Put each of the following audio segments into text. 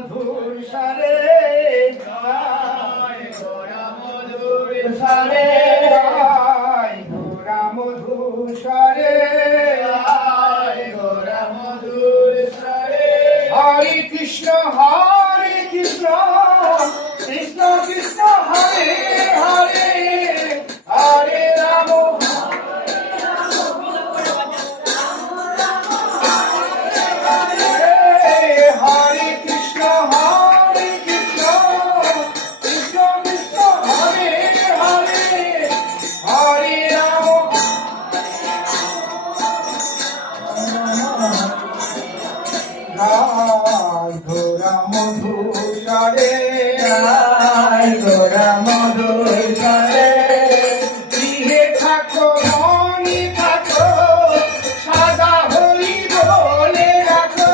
মধুর সারে গায় গোরা মধুর সারে গায় গোরা মধুর সারে গায় গোরা মধুর সারে হরে কৃষ্ণ কৃষ্ণ কৃষ্ণ হরে হরে হরে রাম গোরা মধুর সারে গোরা মধুর সারে গৃহে থাকো মনি থাকো সাদা হরি বলে রাখো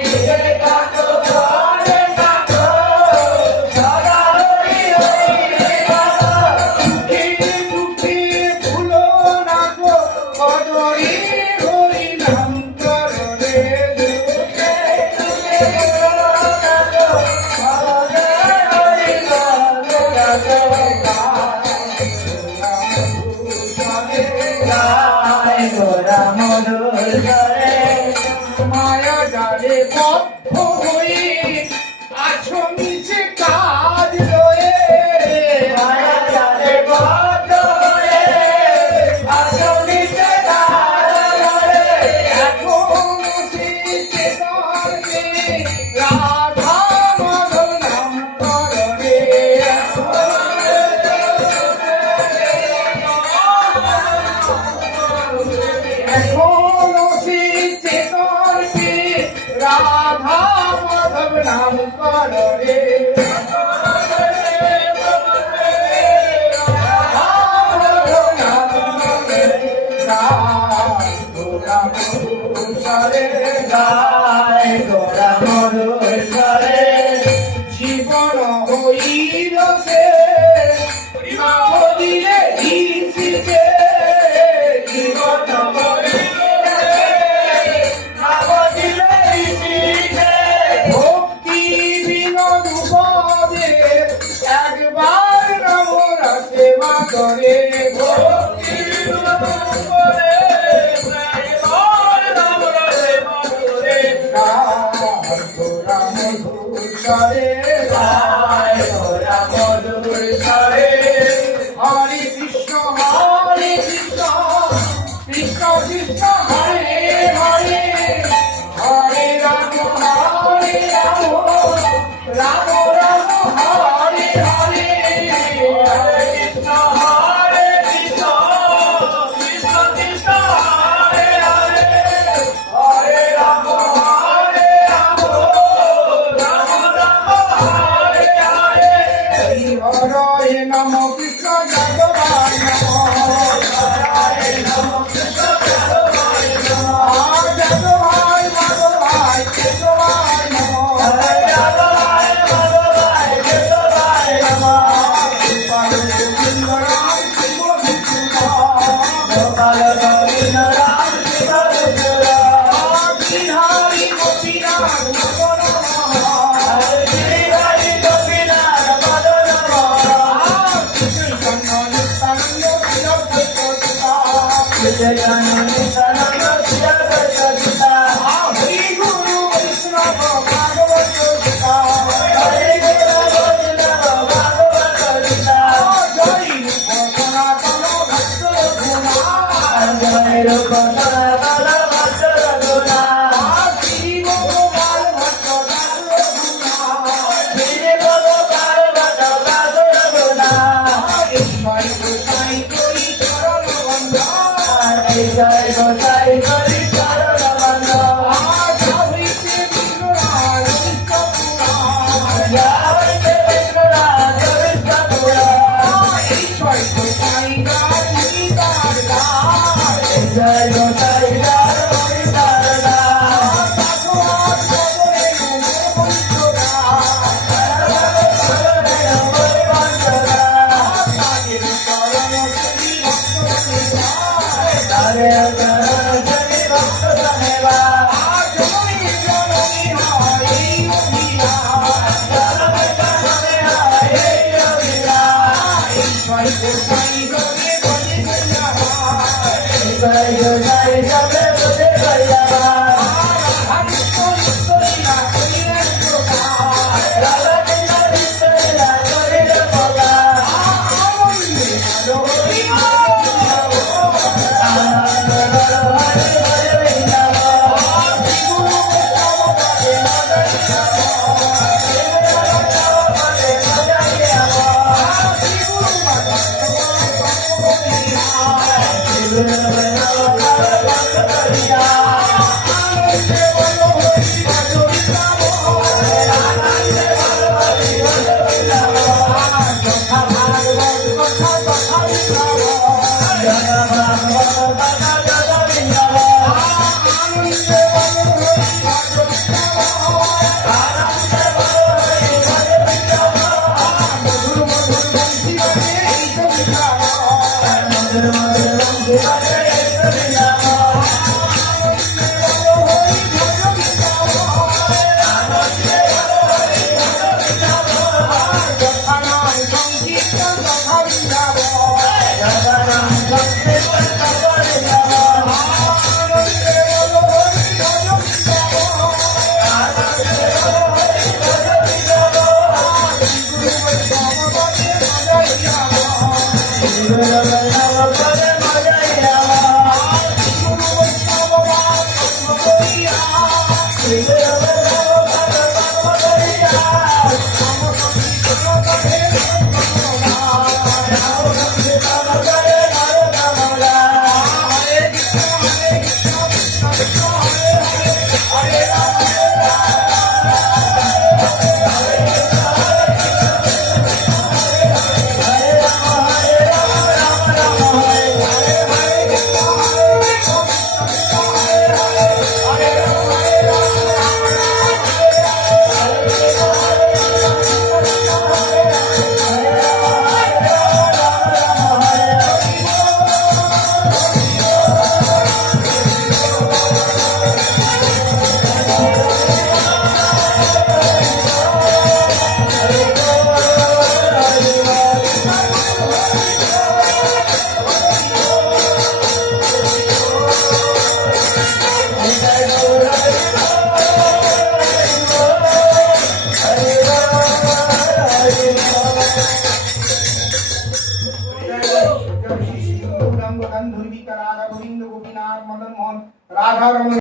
গৃহে থাকো মনে থাকো সাদা হরি বলে রাখো দুঃখে ভুলো না গো কদরি হরি নাম করো রে গোরা মধুর সারে মায়া জালে বদ্ধ হয়ে আছো নিচে কাজ রয়ে মায়া জালে বদ্ধ হয়ে আছো নিচে কাজ রয়ে এখন শিখে ধর্মে রাধা মাধব নাম করবে এখনো শিখে ধর্মে রাধা মাধব নাম করবে গোরা মধুর সারে গায় গোরা মধুর সারে জীবন হইল সে দিলে দিশিতে জীবন দিলে দিশিতে ভক্তি বিনোদ উপদে একবার নম সেবা করে ভক্তি বিনোদ উপদে গোরা মধুর সারে গায় গোরা মধুর সারে হরে কৃষ্ণ কৃষ্ণ কৃষ্ণ হরে হরে হরে রাম রাম রাম হরে হরে হরে কৃষ্ণ কৃষ্ণ কৃষ্ণ হরে হরে হরে রাম হরে নম কৃষ্ণ যাদবায় নমঃ যাদবায় মাধবায় কেশবায় নমঃ যাদবায় মাধবায় কেশবায় নমঃ গোপাল গোবিন্দ রাম শিব গোপাল গোবিন্দ রাম শিব হরি গোপীনাথ হরি গুরু বৈষ্ণব ভাগবত গীতা হরি গুরু বৈষ্ণব ভাগবত গীতা জয় সনাতন ভক্ত গুণা জয় সনাতন ভক্ত গুণা শ্রী গোপাল राधा गोविंद गोपीनाथ मदन मोहन राधा रमण